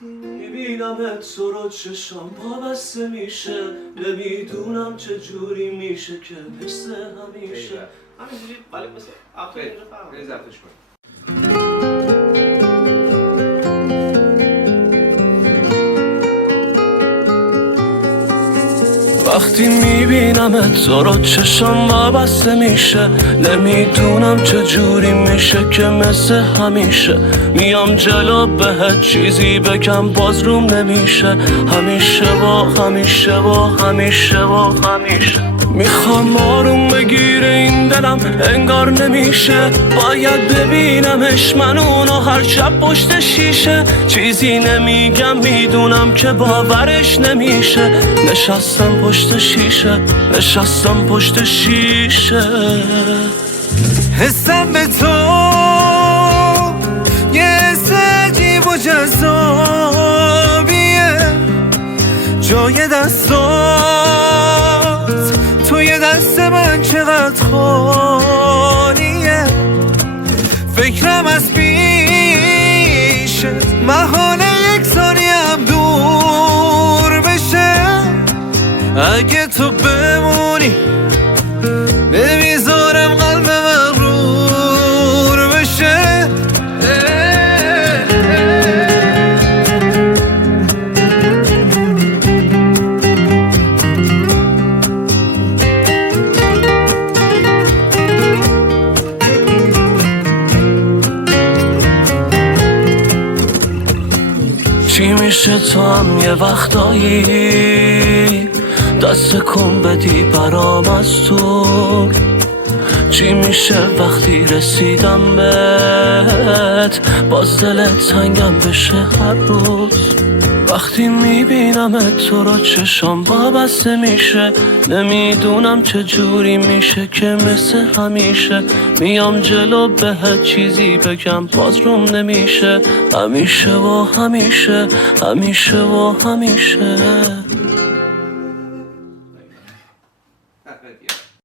میبینمت تو رو چشام وابسته میشه نمیدونم چجوری میشه که مثل همیشه همینجوری ولی مثل آخر اینجا فرم بریم ضبطش کنیم. وقتی میبینمت تو رو چشام وابسته میشه نمیدونم چجوری میشه که مثل همیشه میام جلو بهت چیزی بگم باز روم نمیشه همیشه و همیشه و همیشه و همیشه میخوام آروم بگیره این دلم انگار نمیشه باید ببینمش من اونو هر شب پشت شیشه چیزی نمیگم میدونم که باورش نمیشه نشستم پشت شیشه نشستم پشت شیشه حسم به تو یه حس عجیب و جذابیه جای دستات توی دست من چقدر خالیه فکرم از پیشت محاله یک ثانیه هم دور بشه اگه تو بمونی نمیذارم قلب مغرور بشه چی میشه تو هم یه وقتایی دست کن بدی برام از تو چی میشه وقتی رسیدم بهت باز دلت تنگم بشه هر روز وقتی میبینم تو رو چشام وابسته میشه نمیدونم چجوری میشه که مثل همیشه میام جلو بهت چیزی بگم باز روم نمیشه همیشه و همیشه همیشه و همیشه